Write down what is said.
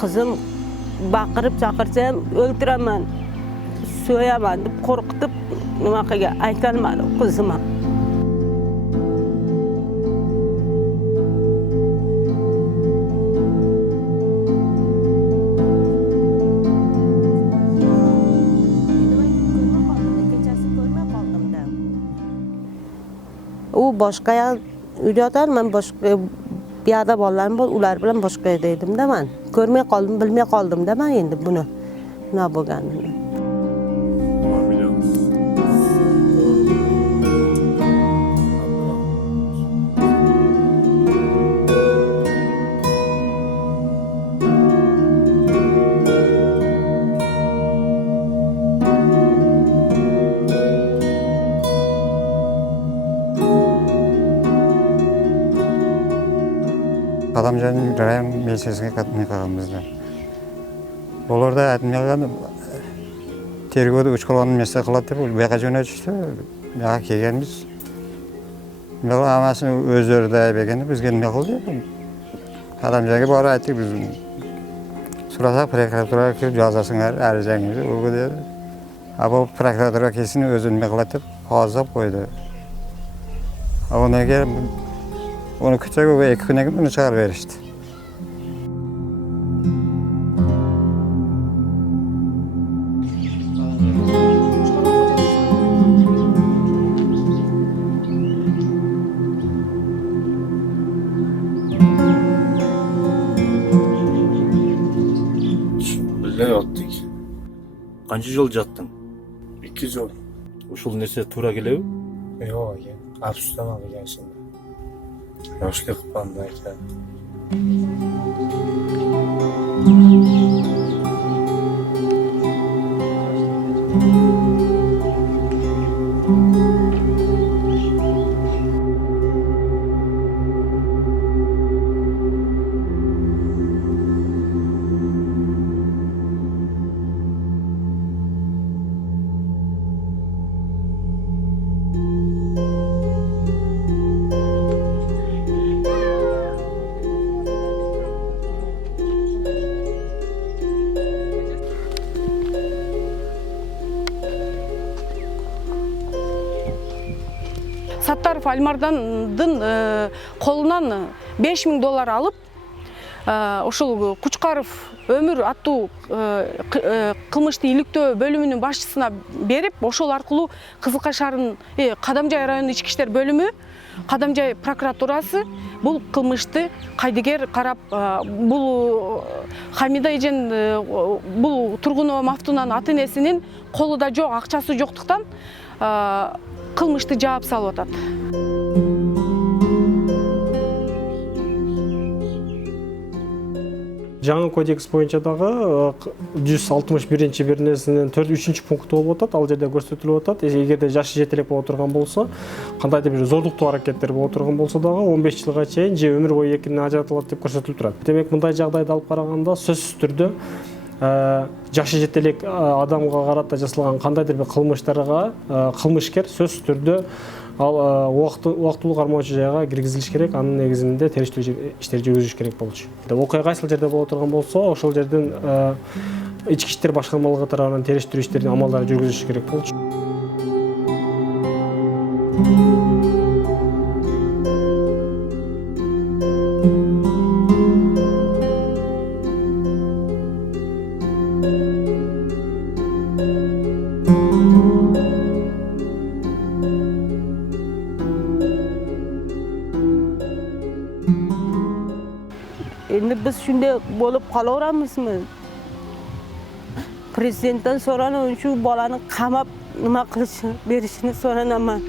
Kızım baqirib chaqirsam o'ldiraman, so'yaman deb qo'rqitib nimaga aytolmadim qizimga. U boshqa uydadir, men boshqa bir yerda bolalarim bor, ular bilan boshqa uyda edim-da men. Ko'rmay qoldim, bilmay qoldim-da men endi buni. Nima bo'lganini. Qadamjoyning rayon meclisiga qatnay qolganmizda. Ularda aytmagan tergovda 3 qilganini mesaj qiladi deb bu yoqqa jo'natishdi. Bu yoqqa kelganmiz. Nima hamasini o'zlari beganda bizga nima qildi? Qadamjoyga borib aytdik biz. So'rasak prokuraturaga kelib yozasizlar arizangizni. U dedi. Bu prokuratura kesin o'zi nima qiladi deb hozir qo'ydi. Onaga onu küçük ve 2 güne bunu çağır verişti. Birlikte yattık. Qancha yıl jattın? 2 yıl. Uşul nese tura gelev? Yok ya. Absustan algan şimdi. Yoshlik qilibman ekan. Sattarov Almardan'ın kolundan $5000 alıp ошол Кучкаров өмүр аттуу кылмышты иликтөө бөлүмүнүн башчысына берип, ошол аркылуу Кызылкай шаарынын Кадамжай районунун ички иштер бөлүмү, Кадамжай прокуратурасы бул кылмышты кайдыгер карап, бул Хамида эжен бул Тургунова Мафтунанын ата-энесинин колунда жок, акчасы жоктуктан кылмышты жаап салып атат. Жаңы кодекс боюнча дагы 161-чи бернесинин 4-3 пункту болуп атат. Ал жерде көрсөтүлүп атат. Эгерде жашы жетелеп боло турган болсо, кандайдыр бир зордуктуу аракеттер боло турган болсо дагы 15 жылга чейин же өмүр бою экинен ажыратылат деп көрсөтүлүп турат. Демек, мындай жагдайды алып караганда сөзсүз түрдө жашы жетелек адамга карата жасалган кандайдыр бир кылмыштарга кылмышкер сөзсүз түрдө ал убактылуу кармоочу жайга киргизилиш керек, анын негизинде териштирүү иштери жүргүзүш керек болчу. Окуя кайсыл жерде боло турган болсо, ошол жердин ички иштер башкармалыгы тарабынан териштирүү иштеринин амалдары жүргүзүлүш керек болчу. Endi biz shunday bo'lib qolaveramizmi? Prezidentdan so'ranaman, shu bolani qamab nima qilishini berishini so'ranaman.